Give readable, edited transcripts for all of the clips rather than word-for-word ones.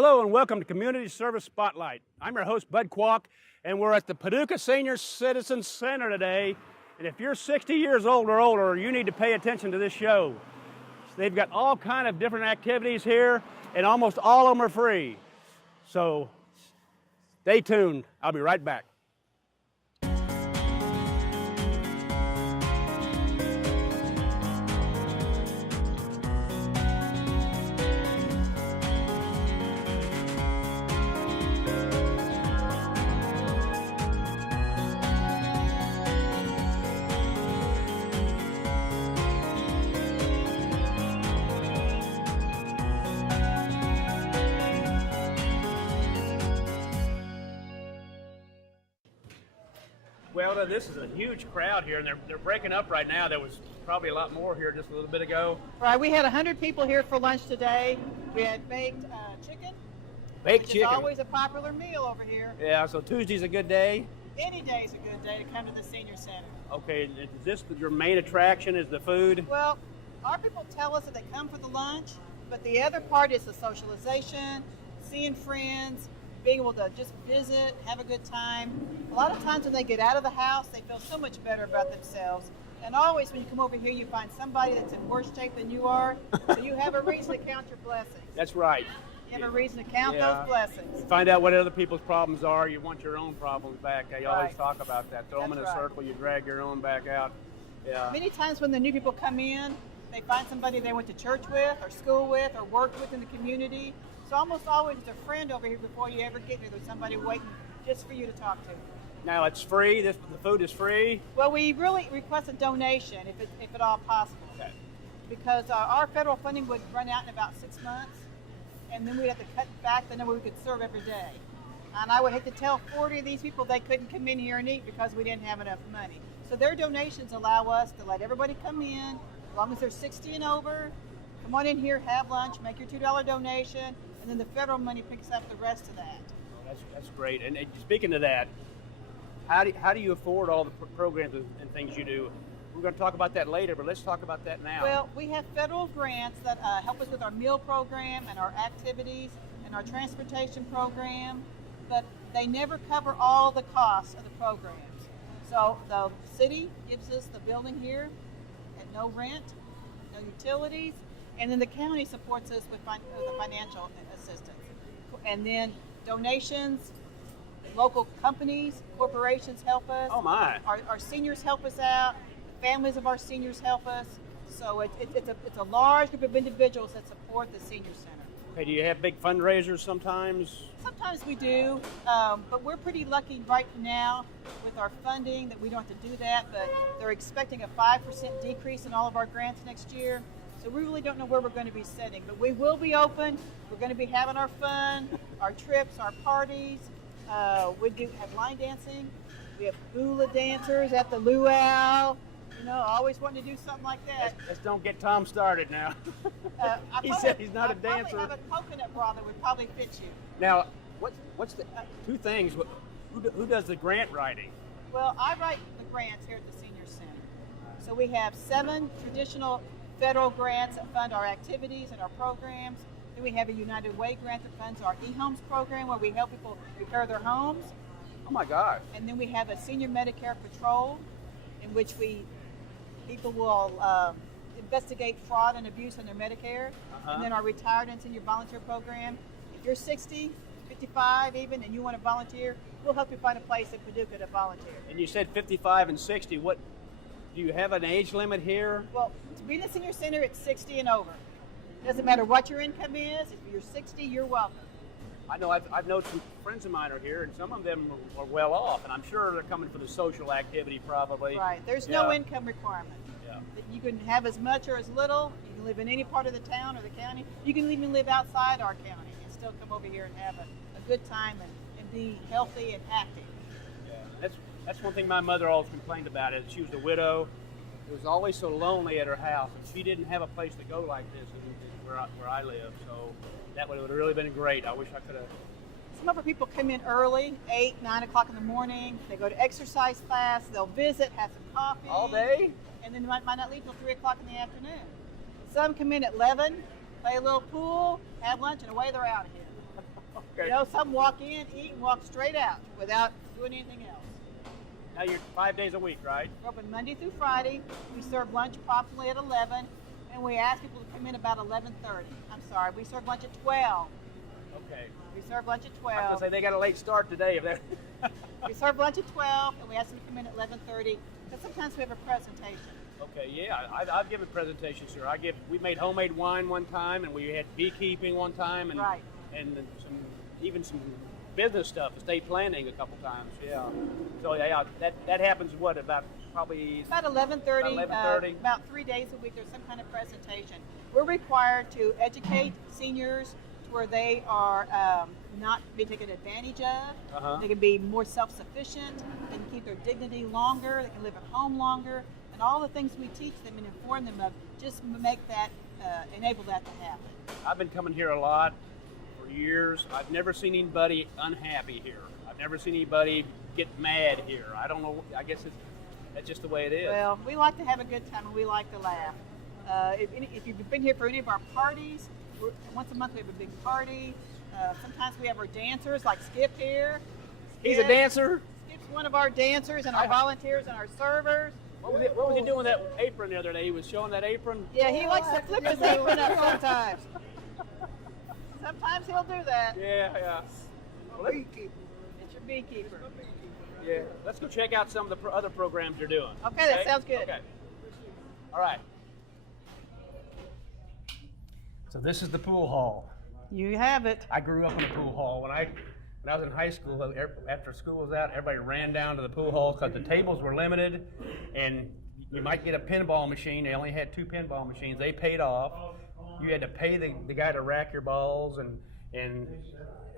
Hello and welcome to Community Service Spotlight. I'm your host, Bud Qualk, and we're at the Paducah Senior Citizen Center today. And if you're 60 years old or older, you need to pay attention to this show. They've got all kind of different activities here, and almost all of them are free. So stay tuned. I'll be right back. Guelda, this is a huge crowd here, and they're breaking up right now. There was probably a lot more here just a little bit ago. Right, we had 100 people here for lunch today. We had baked chicken. Baked which chicken. is always a popular meal over here. Yeah, so Tuesday's a good day? Any day is a good day to come to the Senior Center. Okay, is this your main attraction, is the food? Well, our people tell us that they come for the lunch, but the other part is the socialization, seeing friends, being able to just visit, have a good time. A lot of times when they get out of the house, they feel so much better about themselves. And always when you come over here, you find somebody that's in worse shape than you are, so you have a reason to count your blessings. That's right. You have a reason to count those blessings. You find out what other people's problems are. You want your own problems back. You always Right. talk about that. Throw them in a circle, you drag your own back out. Yeah. Many times when the new people come in, they find somebody they went to church with or school with or worked with in the community. So almost always there's a friend over here before you ever get here. There's somebody waiting just for you to talk to. Now it's free. The food is free. Well, we really request a donation if at all possible. Okay. Because our federal funding would run out in about 6 months, and then we'd have to cut back the number we could serve every day. And I would hate to tell 40 of these people they couldn't come in here and eat because we didn't have enough money. So their donations allow us to let everybody come in, as long as they're 60 and over. Come on in here, have lunch, make your $2 donation, and then the federal money picks up the rest of that. That's great. And speaking of that, how do you afford all the programs and things you do? We're going to talk about that later, but let's talk about that now. Well, we have federal grants that help us with our meal program and our activities and our transportation program, but they never cover all the costs of the programs. So the city gives us the building here at no rent, no utilities, and then the county supports us with the financial assistance. And then donations, local companies, corporations help us. Oh my! Our seniors help us out. The families of our seniors help us. So it's a large group of individuals that support the Senior Center. Okay, do you have big fundraisers sometimes? Sometimes we do, but we're pretty lucky right now with our funding that we don't have to do that, but they're expecting a 5% decrease in all of our grants next year. So we really don't know where we're going to be sitting, but we will be open. We're going to be having our fun, our trips, our parties. We do have line dancing. We have hula dancers at the luau. You know, always wanting to do something like that. Let's don't get Tom started now. He said he's not a dancer. I have a coconut bra that would probably fit you. Now, what's the two things? Who does the grant writing? Well, I write the grants here at the Senior Center. So we have 7 traditional federal grants that fund our activities and our programs. Then we have a United Way grant that funds our eHomes program where we help people repair their homes. Oh my God. And then we have a Senior Medicare Patrol in which people will investigate fraud and abuse on their Medicare. And then our Retired and Senior Volunteer Program. If you're 60, 55 even, and you want to volunteer, we'll help you find a place in Paducah to volunteer. And you said 55 and 60. What do you have an age limit here? Well, to be in the Senior Center, it's 60 and over. Doesn't matter what your income is. If you're 60, you're welcome. I know I've known some friends of mine are here, and some of them are well off, and I'm sure they're coming for the social activity probably. Right. There's no income requirement. Yeah. You can have as much or as little. You can live in any part of the town or the county. You can even live outside our county and still come over here and have a good time and be healthy and active. Yeah. That's one thing my mother always complained about. Is she was a widow. It was always so lonely at her house, and she didn't have a place to go like this where I live. So that would have really been great. I wish I could have. Some of our people come in early, 8, 9 o'clock in the morning. They go to exercise class. They'll visit, have some coffee. All day? And then might not leave till 3 o'clock in the afternoon. Some come in at 11, play a little pool, have lunch, and away they're out of here. Okay. You know, some walk in, eat, and walk straight out without doing anything else. Now you're 5 days a week, right? We're open Monday through Friday. We serve lunch promptly at 11, and we ask people to come in about 11:30. I'm sorry, we serve lunch at 12. Okay. We serve lunch at I was 12. gonna say they got a late start today. If they're We serve lunch at 12, and we ask them to come in at 11:30, because sometimes we have a presentation. Okay, yeah, I've given presentations here. We made homemade wine one time, and we had beekeeping one time, and Right. and even some business stuff, estate planning a couple times. Yeah. So yeah, that happens. What about probably About 11:30. About 11:30. About 3 days a week, there's some kind of presentation. We're required to educate seniors to where they are not being taken advantage of. Uh-huh. They can be more self-sufficient. They can keep their dignity longer. They can live at home longer. And all the things we teach them and inform them of just make that, enable that to happen. I've been coming here a lot for years. I've never seen anybody unhappy here. I've never seen anybody get mad here. I don't know. I guess that's just the way it is. Well, we like to have a good time and we like to laugh. If you've been here for any of our parties, once a month we have a big party. Sometimes we have our dancers like Skip here. He's a dancer. Skip's one of our dancers and our volunteers and our servers. What was he doing with that apron the other day? He was showing that apron. Yeah, he likes to flip his apron up sometimes. Sometimes he'll do that. Yeah. Well, It's your beekeeper. yeah. Let's go check out some of the other programs you're doing. Okay, that sounds good. Okay. All right. So this is the pool hall. You have it. I grew up in a pool hall. When I was in high school, after school was out, everybody ran down to the pool hall because the tables were limited, and you might get a pinball machine. They only had 2 pinball machines. They paid off. You had to pay the guy to rack your balls, and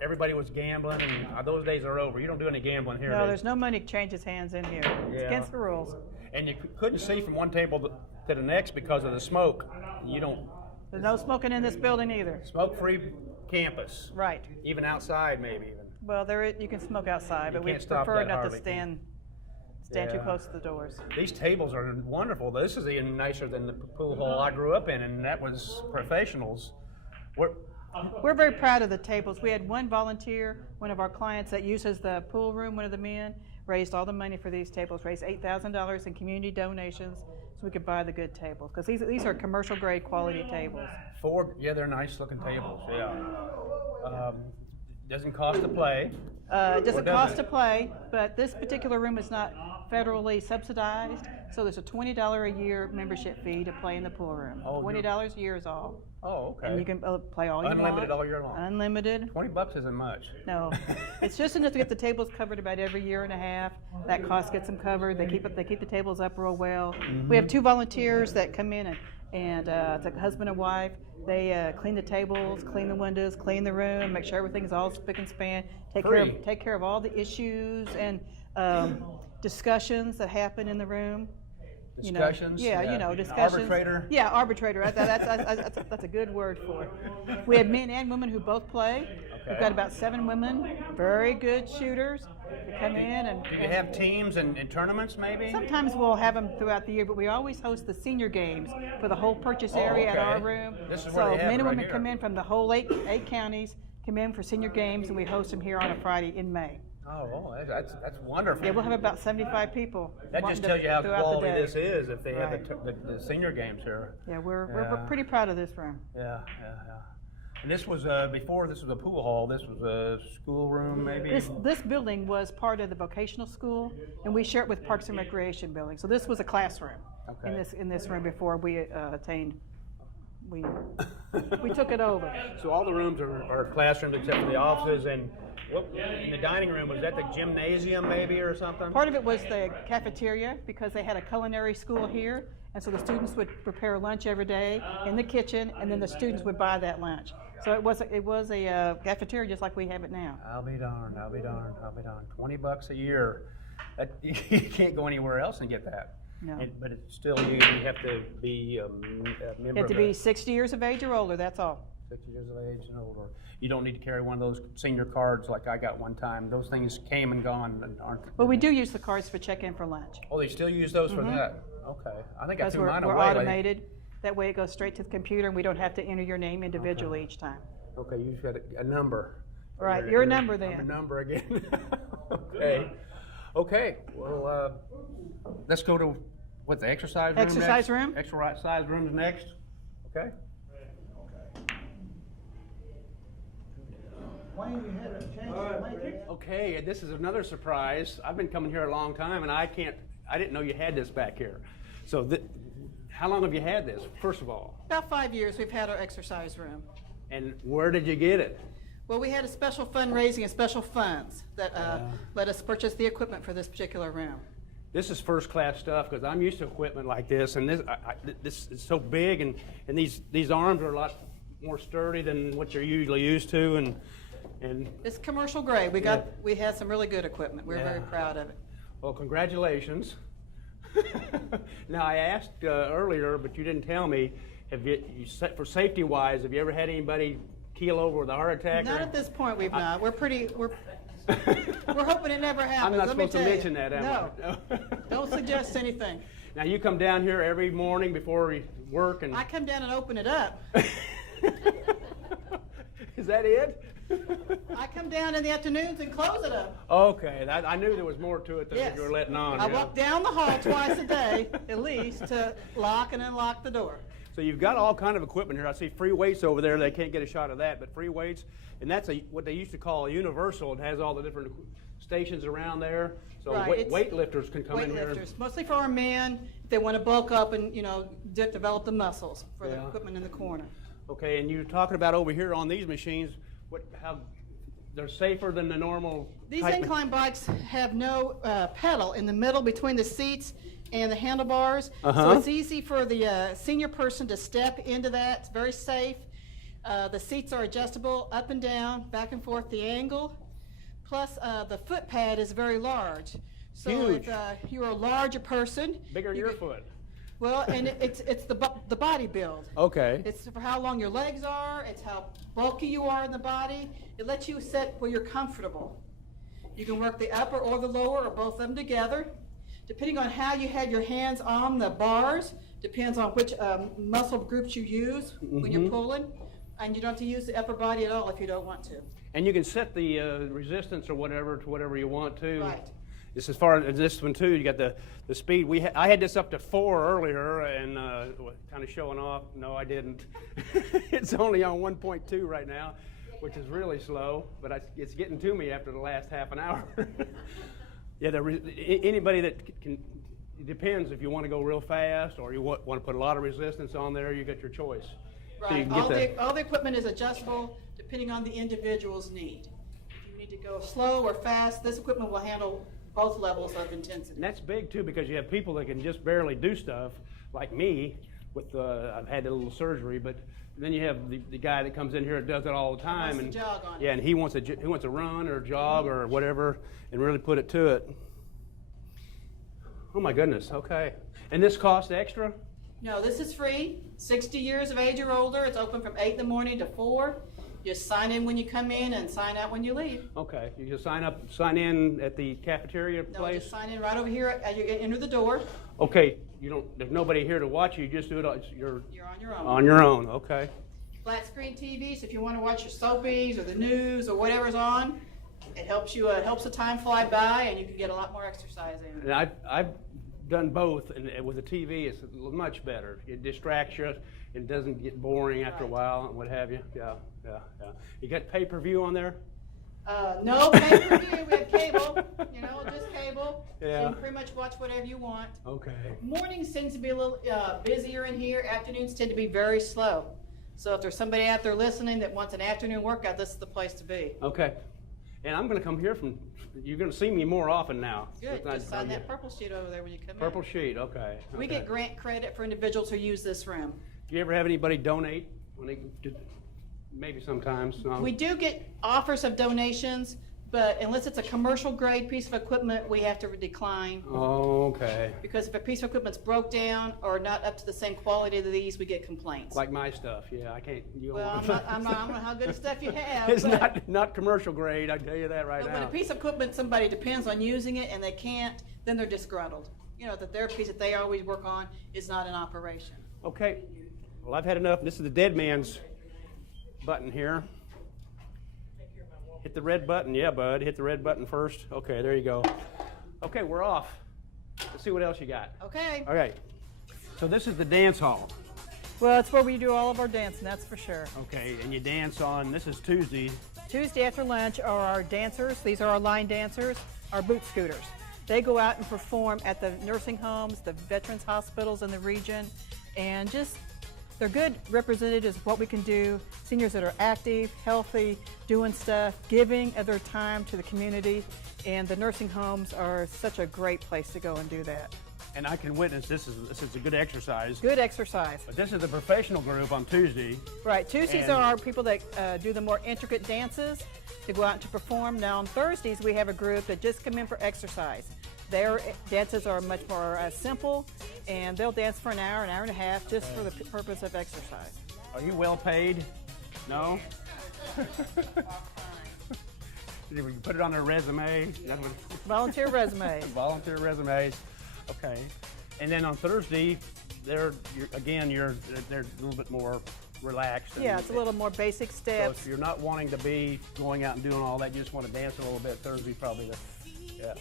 everybody was gambling. And those days are over. You don't do any gambling here. No, there's no money changes hands in here. It's against the rules. And you couldn't see from one table to the next because of the smoke. There's no smoking in this building either. Smoke-free campus. Right. Even outside, maybe even. Well, you can smoke outside, but we can't stop prefer that not to hardly. stand too close to the doors. These tables are wonderful. This is even nicer than the pool hall I grew up in, and that was professionals. We're very proud of the tables. We had one volunteer, one of our clients that uses the pool room, one of the men, raised all the money for these tables, raised $8,000 in community donations so we could buy the good tables. Because these are commercial grade quality tables. They're nice looking tables, yeah. Doesn't cost to play. It doesn't cost to play, but this particular room is not federally subsidized, so there's a $20 a year membership fee to play in the pool room. $20 a year is all. Oh, okay. And you can play all you want. Unlimited all year long. Unlimited. $20 isn't much. No, it's just enough to get the tables covered about every year and a half. That cost gets them covered. They keep the tables up real well. We have 2 volunteers that come in and it's a husband and wife. They clean the tables, clean the windows, clean the room, make sure everything's all spick and span. Take care of all the issues and discussions that happen in the room. Discussions? Discussions. Arbitrator? Yeah, arbitrator. That's a good word for it. We have men and women who both play. Okay. We've got about 7 women, very good shooters. They come in and... Do you have teams and tournaments maybe? Sometimes we'll have them throughout the year, but we always host the senior games for the whole purchase area at our room. This is where they have men it and right women here. come in from the whole eight counties, come in for senior games, and we host them here on a Friday in May. Oh, that's wonderful. Yeah, we'll have about 75 people. That just tells you how throughout the quality day. this is if they have Right. the senior games here. Yeah, we're pretty proud of this room. Yeah. And this was before this was a pool hall. This was a schoolroom, maybe. This building was part of the vocational school, and we share it with Parks and Recreation building. So this was a classroom in this room before we we took it over. So all the rooms are classrooms except for the offices. And in the dining room, was that the gymnasium maybe or something? Part of it was the cafeteria because they had a culinary school here, and so the students would prepare lunch every day in the kitchen, and then the students would buy that lunch. So it was a cafeteria just like we have it now. I'll be darned. $20 a year. You can't go anywhere else and get that. No. But it's still you have to be a member. You have to be 60 years of age or older. That's all. 60 years of age and older. You don't need to carry one of those senior cards like I got one time. Those things came and gone and aren't. But we do use the cards for check-in for lunch. Oh, they still use those for that? Okay. I think I Because threw mine we're away. automated. That way it goes straight to the computer, and we don't have to enter your name individually each time. Okay, you've got a number. All right, your number then. I'm a number again. Okay. Okay. Well, let's go to what, the exercise room? Exercise room? Exercise room's next. Okay. Wayne, you had a chance to make it? Okay, this is another surprise. I've been coming here a long time, and I didn't know you had this back here. So, how long have you had this, first of all? About 5 years we've had our exercise room. And where did you get it? Well, we had a special fundraising and special funds that let us purchase the equipment for this particular room. This is first-class stuff because I'm used to equipment like this, and this is so big, and these arms are a lot more sturdy than what you're usually used to, and It's commercial grade. We had some really good equipment. We're very proud of it. well, congratulations. Now, I asked earlier, but you didn't tell me. For safety-wise, have you ever had anybody keel over with a heart attack? Not at this point. We've not. We're hoping it never happens. I'm not Let me supposed to tell you. mention that, am I? No. Don't suggest anything. Now, you come down here every morning before you work, and I come down and open it up. is that it? I come down in the afternoons and close it up. Okay, I knew there was more to it than Yes. you were letting on. I yeah. walk down the hall twice a day, at least, to lock and unlock the door. So you've got all kind of equipment here. I see free weights over there. They can't get a shot of that, but free weights, and that's what they used to call a universal. It has all the different stations around there. So Right, weightlifters can come in here. Weightlifters, mostly for our men, if they want to bulk up and develop the muscles for the Yeah. equipment in the corner. Okay, and you're talking about over here on these machines, how they're safer than the normal. These type incline bikes have no pedal in the middle between the seats and the handlebars, so it's easy for the senior person to step into that. It's very safe. The seats are adjustable up and down, back and forth, the angle. Plus, the foot pad is very large. So Huge. if you're a larger person, Bigger than your foot. well, and it's the body build. Okay. It's for how long your legs are. It's how bulky you are in the body. It lets you sit where you're comfortable. You can work the upper or the lower or both of them together. Depending on how you had your hands on the bars, depends on which muscle groups you use when you're pulling. And you don't have to use the upper body at all if you don't want to. And you can set the resistance or whatever to whatever you want to. Right. This as far as this one too, you got the speed. I had this up to 4 earlier and kind of showing off. No, I didn't. It's only on 1.2 right now, which is really slow, but it's getting to me after the last half an hour. Yeah, anybody that can, it depends if you want to go real fast or you want to put a lot of resistance on there, you got your choice. So you Right. can get All the equipment is adjustable depending on the individual's need. If you need to go slow or fast, this equipment will handle both levels of intensity. And that's big too because you have people that can just barely do stuff, like me. I've had a little surgery, but then you have the guy that comes in here and does it all the time, Wants to jog on it. yeah, and he wants to run or jog or whatever, and really put it to it. Oh my goodness. Okay, and this costs extra? No, this is free. 60 years of age or older. It's open from 8 in the morning to 4. Just sign in when you come in and sign out when you leave. Okay, you just sign in at the cafeteria No, place. just sign in right over here as you enter the door. Okay, there's nobody here to watch you. You just do it. You're You're on your own. on your own. Okay. Flat screen TVs. If you want to watch your soapies or the news or whatever's on, it helps you. It helps the time fly by, and you can get a lot more exercise in. And I've done both, and with the TV, it's much better. It distracts you. It doesn't get boring after a while and what have you. Yeah. You got pay-per-view on there? No pay-per-view. We have cable. Just cable. So Yeah. you can pretty much watch whatever you want. Okay. Mornings tend to be a little busier in here. Afternoons tend to be very slow. So if there's somebody out there listening that wants an afternoon workout, this is the place to be. Okay. And I'm going to come here you're going to see me more often now. Good. Since Just sign that purple sheet over there when you come Purple in. sheet, okay. We get grant credit for individuals who use this room. Do you ever have anybody donate? Maybe sometimes. No? We do get offers of donations, but unless it's a commercial grade piece of equipment, we have to decline. Okay. Because if a piece of equipment's broke down or not up to the same quality as these, we get complaints. Like my stuff, yeah. I can't. Well, I don't know how good stuff you have. It's but not commercial grade. I tell you that right but now. when a piece of equipment, somebody depends on using it and they can't, then they're disgruntled. That their piece that they always work on is not in operation. Okay. Well, I've had enough. This is the dead man's button here. Hit the red button. Yeah, Bud. Hit the red button first. Okay, there you go. Okay, we're off. Let's see what else you got. Okay. All right. So this is the dance hall. Well, it's where we do all of our dancing, that's for sure. Okay, and you dance on, this is Tuesday. Tuesday after lunch are our dancers. These are our line dancers, our boot scooters. They go out and perform at the nursing homes, the veterans hospitals in the region, and just they're good representatives of what we can do. Seniors that are active, healthy, doing stuff, giving of their time to the community, and the nursing homes are such a great place to go and do that. And I can witness this is a good exercise. Good exercise. But this is the professional group on Tuesday. Right, Tuesdays are our people that do the more intricate dances to go out and to perform. Now on Thursdays we have a group that just come in for exercise. Their dances are much more simple, and they'll dance for an hour and a half just for the purpose of exercise. Are you well paid? No? Did we put it on their resume? Volunteer resume. Volunteer resumes. Okay. And then on Thursday, they're a little bit more relaxed. Yeah, it's a little more basic So steps. if you're not wanting to be going out and doing all that, you just want to dance a little bit, Thursday probably yeah.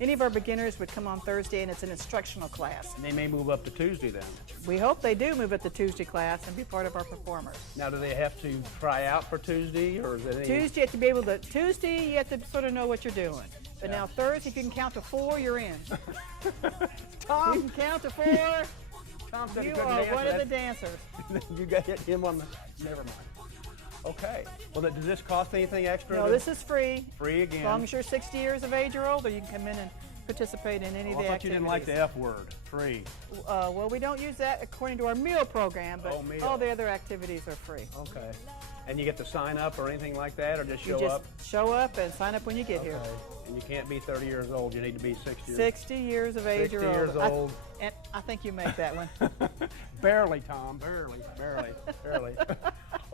Any of our beginners would come on Thursday, and it's an instructional class. And they may move up to Tuesday then. We hope they do move at the Tuesday class and be part of our performers. Now, do they have to try out for Tuesday, or is it any... Tuesday, you have to be able to. Tuesday, you have to sort of know what you're doing. But now Thursday, if you can count to 4, you're in. Tom, you can count to 4. Tom said he You couldn't are dance, one of the that's- dancers. You got hit him on the... Never mind. Okay. Well, does this cost anything extra? No, this is free. Free again. As long as you're 60 years of age or older, you can come in and participate in any of Oh, the I thought activities. you didn't like the F word. Free. Well, we don't use that according to our meal program, but Oh, meal. all the other activities are free. Okay. And you get to sign up or anything like that, or just You show just up? show up and sign up when you get here. And you can't be 30 years old. You need to be 60. 60 years of age 60 or older. years old. And I think you make that one. Barely, Tom. Barely.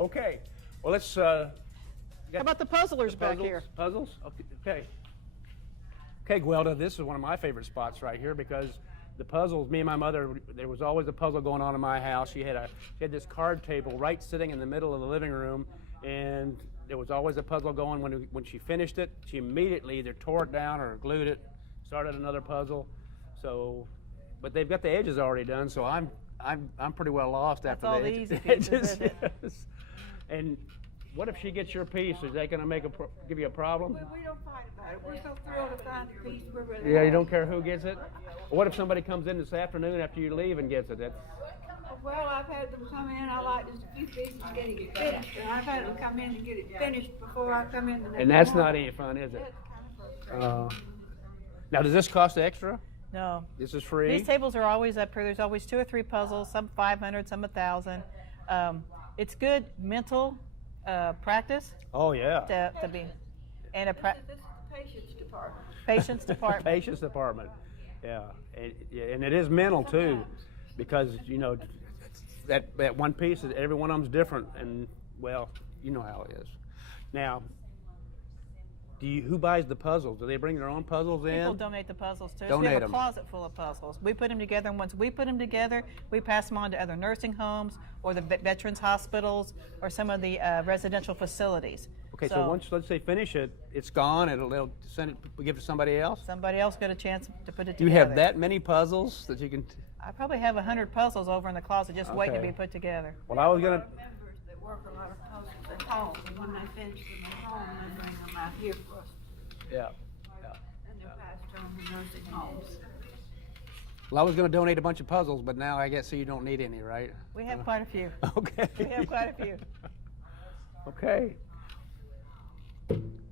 Okay. Well, let's... How about the puzzlers back puzzles? here? Puzzles? Okay. Okay, Guelda, this is one of my favorite spots right here because the puzzles, me and my mother, there was always a puzzle going on in my house. She had this card table right sitting in the middle of the living room, and there was always a puzzle going. When she finished it, she immediately either tore it down or glued it, started another puzzle. So, but they've got the edges already done, so I'm pretty well lost after all the the easy edges. pieces, isn't it? Yes. And what if she gets your piece? Is that going to give you a problem? We don't fight about it. We're so thrilled to find the piece. We're really Yeah, you don't care who gets it? What if somebody comes in this afternoon after you leave and gets it? Well, I've had them come in. I like just a few pieces getting it finished, and I've had them come in and get it finished before I come in the next And that's morning. not any fun, is it? That's kind of frustrating. Now, does this cost extra? No. This is free? These tables are always up here. There's always 2 or 3 puzzles, some 500, some 1,000. It's good mental practice Oh, yeah. to be, and a This is the patience department. patience department. Patience department. Yeah. And it is mental, too, because, you know, that one piece, every one of them's different, and, well, you know how it is. Now, who buys the puzzles? Do they bring their own puzzles in? People donate the puzzles to us. We Donate have a 'em. closet full of puzzles. We put them together, and once we put them together, we pass them on to other nursing homes or the veterans hospitals or some of the residential facilities. Okay, so once, let's say, finish it, it's gone, they'll send it, we give it to somebody else? Somebody else got a chance to put it Do you together. have that many puzzles that you can... I probably have 100 puzzles over in the closet just waiting to Okay. be put together. Well, I was going to... Members that work a lot of puzzles at home, and when they finish them at home, they bring them out here for us, Yeah. and they're passed on to nursing homes. Well, I was going to donate a bunch of puzzles, but now I guess you don't need any, right? We have quite a few. Okay. We have quite a few. Okay.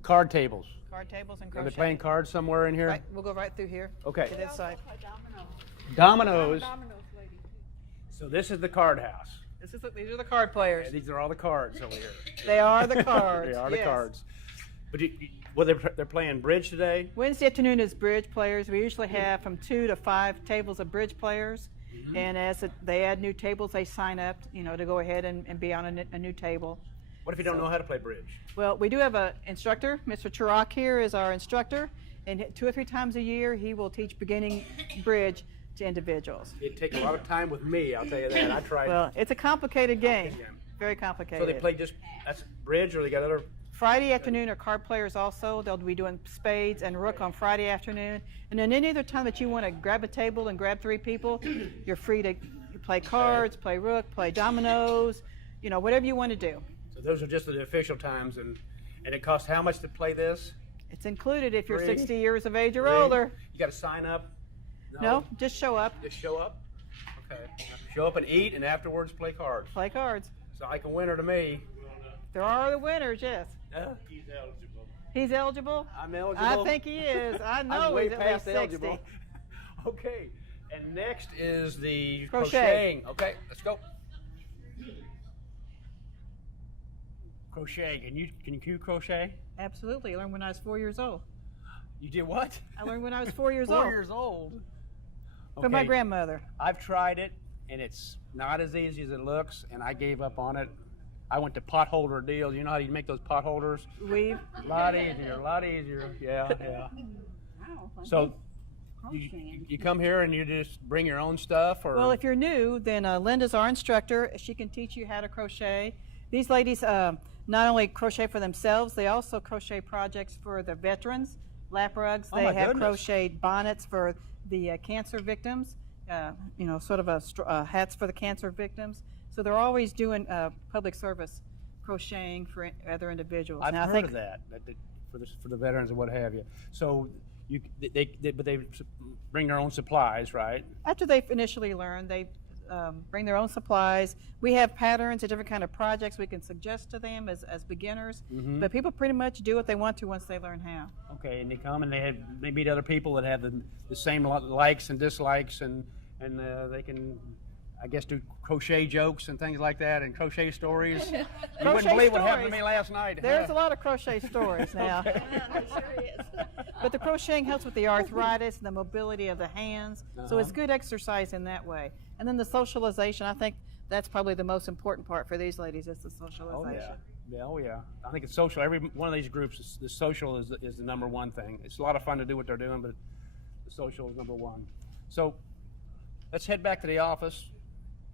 Card tables. Card tables and Are they crochet. playing cards somewhere in here? Right, we'll go right through here. Okay. To this side. Dominoes. Dominoes lady. So this is the card house. These are the card players. And these are all the cards over here. They are the cards. They are the yes. cards. But well, they're playing bridge today. Wednesday afternoon is bridge players. We usually have from 2 to 5 tables of bridge players. And as they add new tables, they sign up, to go ahead and be on a new table. What if you don't know how to play bridge? Well, we do have an instructor. Mr. Chirac here is our instructor. And 2 or 3 times a year, he will teach beginning bridge to individuals. It'd take a lot of time with me, I'll tell you that. I tried. Well, it's a complicated game. Yeah. Very So complicated. they play that's bridge, or they got other Friday afternoon are card players also. They'll be doing spades and rook on Friday afternoon. And then any other time that you want to grab a table and grab 3 people, you're free to play cards, play rook, play dominoes, you know, whatever you want to do. So those are just the official times, and it costs how much to play this? It's included if you're Free? 60 years of age or Free? older. You got to sign up? No, just show up. Just show up? Okay. Show up and eat, and afterwards play cards. Play cards. So like a winner to me. There are the winners, yes. He's eligible. He's eligible? I'm eligible? I think he is. I know I'm way he's at least past 60. eligible. Okay. And next is the Crochet. crocheting. Okay, let's go. Crochet. Can you crochet? Absolutely. I learned when I was 4 years old. You did what? I learned when I was 4 years 4 old. years old. From my grandmother. I've tried it, and it's not as easy as it looks, and I gave up on it. I went to pot holder deals. You know how you make those pot holders? Weave. A lot easier. Yeah. Wow. So you come here and you just bring your own stuff, or? Well, if you're new, then Linda's our instructor. She can teach you how to crochet. These ladies not only crochet for themselves, they also crochet projects for the veterans, lap rugs. They have crocheted bonnets for the cancer victims, you know, sort of hats for the cancer victims. So they're always doing public service crocheting for other individuals. I've now, heard of that for the veterans and what have you. So they bring their own supplies, right? After they initially learn, they bring their own supplies. We have patterns of different kind of projects we can suggest to them as beginners. Mm-hmm. But people pretty much do what they want to once they learn how. Okay, and they come and they meet other people that have the same likes and dislikes, and they can, I guess, do crochet jokes and things like that, and crochet stories. You wouldn't believe what happened to me last night. There's a lot of crochet stories now. Okay. Sure is. But the crocheting helps with the arthritis and the mobility of the hands. So it's good exercise in that way. And then the socialization, I think that's probably the most important part for these ladies, is the socialization. Oh yeah. I think it's social. Every one of these groups, the social is the number one thing. It's a lot of fun to do what they're doing, but the social is number one. So let's head back to the office,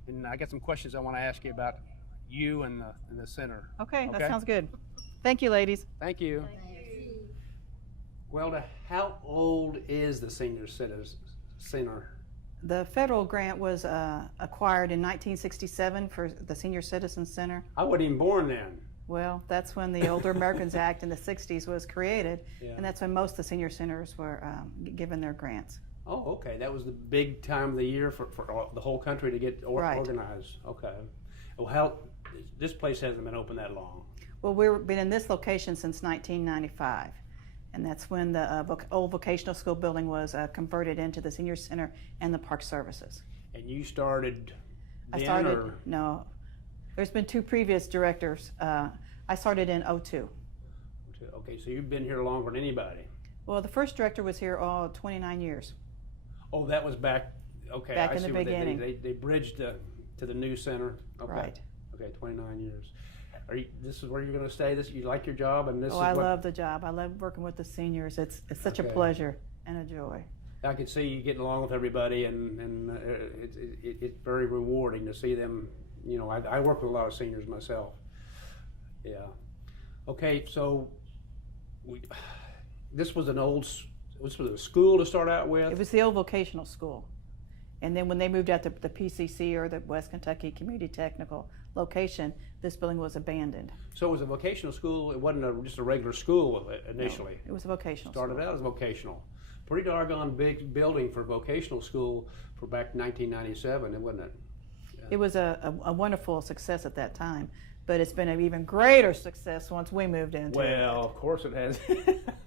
and I got some questions I want to ask you about you and the center. Okay, that sounds good. Thank you, ladies. Thank you. Guelda, how old is the Senior Center? The federal grant was acquired in 1967 for the Senior Citizen Center. I wasn't even born then. Well, that's when the Older Americans Act in the 60s was created, Yeah. and that's when most of the senior centers were given their grants. Oh, okay. That was the big time of the year for the whole country to get Right. organized. Okay. Well, this place hasn't been open that long. Well, we've been in this location since 1995, and that's when the old vocational school building was converted into the senior center and the park services. And you started then, or? No, there's been 2 previous directors. I started in 2002. Okay, so you've been here longer than anybody. Well, the first director was here 29 years. Oh, that was back. Okay, Back I in the see what beginning. they bridged to the new center. Okay. Right. Okay, 29 years. This is where you're going to stay? You like your job, and this is I love the job. I love working with the seniors. It's such a pleasure and a joy. I could see you getting along with everybody, and it's very rewarding to see them. You know, I work with a lot of seniors myself. Yeah. Okay, so this was a school to start out with? It was the old vocational school. And then when they moved out to the PCC, or the West Kentucky Community Technical location, this building was abandoned. So it was a vocational school. It wasn't just a regular school initially. No, it was a vocational Started school. out as vocational. Pretty doggone big building for vocational school for back in 1997, wasn't it? Yeah. It was a wonderful success at that time, but it's been an even greater success once we moved into it. Well, of course it has.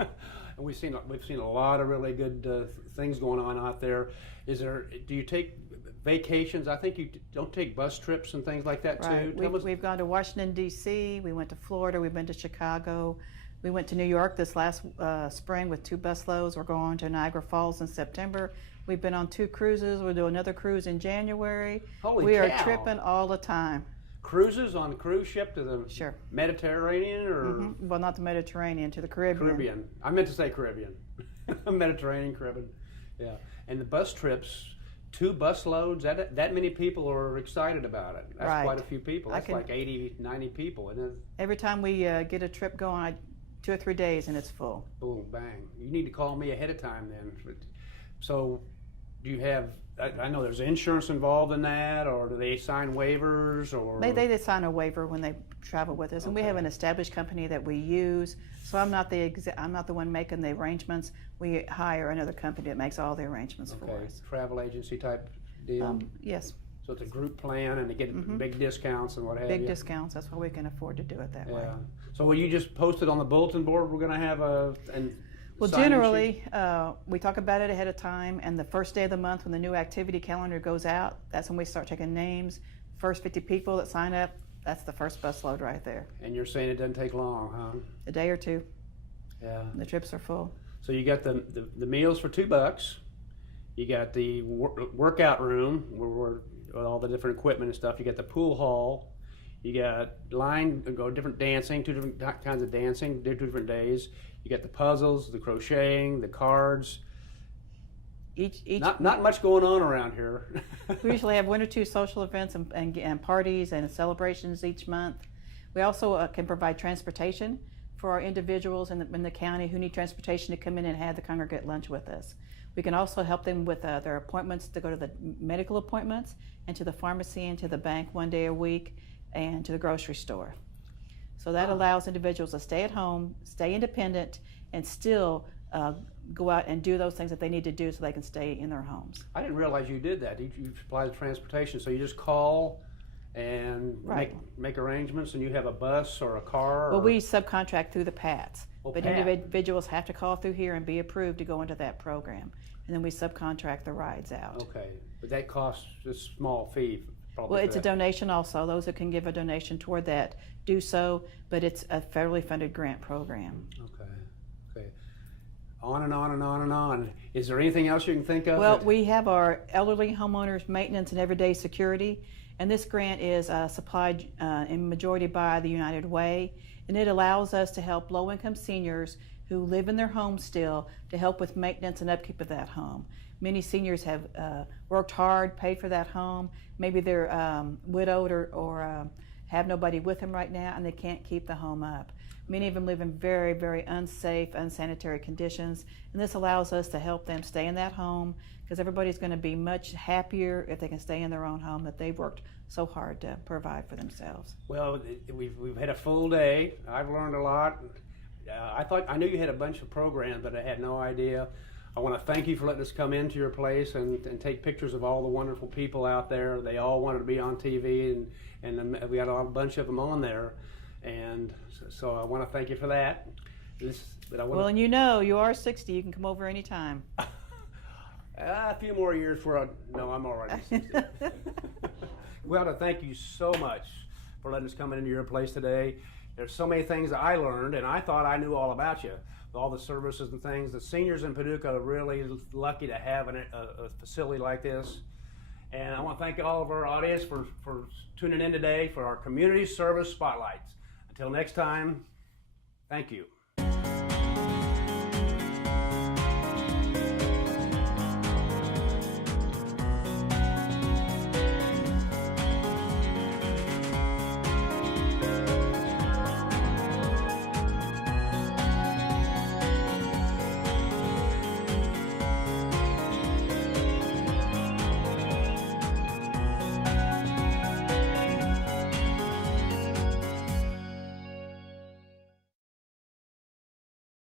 And we've seen a lot of really good things going on out there. Do you take vacations? I think you don't take bus trips and things like that Right. too. We've gone to Washington, D.C., we went to Florida, we've been to Chicago, we went to New York this last spring with 2 busloads. We're going to Niagara Falls in September. We've been on 2 cruises. We'll do another cruise in January. Holy we are cow. tripping all the time. Cruises on a cruise ship to the Sure. Mediterranean or Well, not the Mediterranean, to the Caribbean. Caribbean? I meant to say Caribbean. Mediterranean, Caribbean. Yeah. And the bus trips, 2 bus loads? That many people are excited about it. That's Right. quite a few people. That's like 80, 90 people, isn't it? Every time we get a trip going, 2 or 3 days and it's full. Boom, bang. You need to call me ahead of time then. So do you have, I know there's insurance involved in that, or do they sign waivers, or? They sign a waiver when they travel with us, and we have an established company that we use. So I'm not the one making the arrangements. We hire another company that makes all the arrangements for us. Travel agency type deal? Yes. So it's a group plan and they get big discounts and what have you? Big discounts, that's why we can afford to do it that way. So will you just post it on the bulletin board? We're gonna have Well, generally, we talk about it ahead of time, and the first day of the month when the new activity calendar goes out, that's when we start taking names. First 50 people that sign up, that's the first bus load right there. And you're saying it doesn't take long, huh? A day or two. Yeah. The trips are full. So you got the meals for $2. You got the workout room where we're with all the different equipment and stuff. You got the pool hall. You got different dancing, 2 different kinds of dancing, 2 different days. You got the puzzles, the crocheting, the cards. Not much going on around here. We usually have 1 or 2 social events and parties and celebrations each month. We also can provide transportation for our individuals in the county who need transportation to come in and have the congregate lunch with us. We can also help them with their appointments to go to the medical appointments and to the pharmacy and to the bank 1 day a week and to the grocery store. So that allows individuals to stay at home, stay independent, and still go out and do those things that they need to do so they can stay in their homes. I didn't realize you did that. You supply the transportation, so you just call and make arrangements, and you have a bus or a car? Well, we subcontract through the PATS, but PAT. individuals have to call through here and be approved to go into that program, and then we subcontract the rides out. Okay, but that costs a small fee. Well, it's a donation also. Those that can give a donation toward that do so, but it's a federally funded grant program. Okay. On and on and on and on. Is there anything else you can think of? Well, we have our elderly homeowners maintenance and everyday security, and this grant is supplied in majority by the United Way, and it allows us to help low-income seniors who live in their home still to help with maintenance and upkeep of that home. Many seniors have worked hard, paid for that home. Maybe they're widowed or have nobody with them right now, and they can't keep the home up. Many of them live in very, very unsafe, unsanitary conditions, and this allows us to help them stay in that home, because everybody's going to be much happier if they can stay in their own home that they've worked so hard to provide for themselves. Well, we've had a full day. I've learned a lot. I knew you had a bunch of programs, but I had no idea. I want to thank you for letting us come into your place and take pictures of all the wonderful people out there. They all wanted to be on TV, and we had a bunch of them on there. And so I want to thank you for that. Well, and you are 60. You can come over anytime. A few more years no, I'm already 60. Guelda, thank you so much for letting us come into your place today. There's so many things that I learned, and I thought I knew all about you. All the services and things. The seniors in Paducah are really lucky to have a facility like this. And I want to thank all of our audience for tuning in today for our Community Service Spotlights. Until next time, thank you.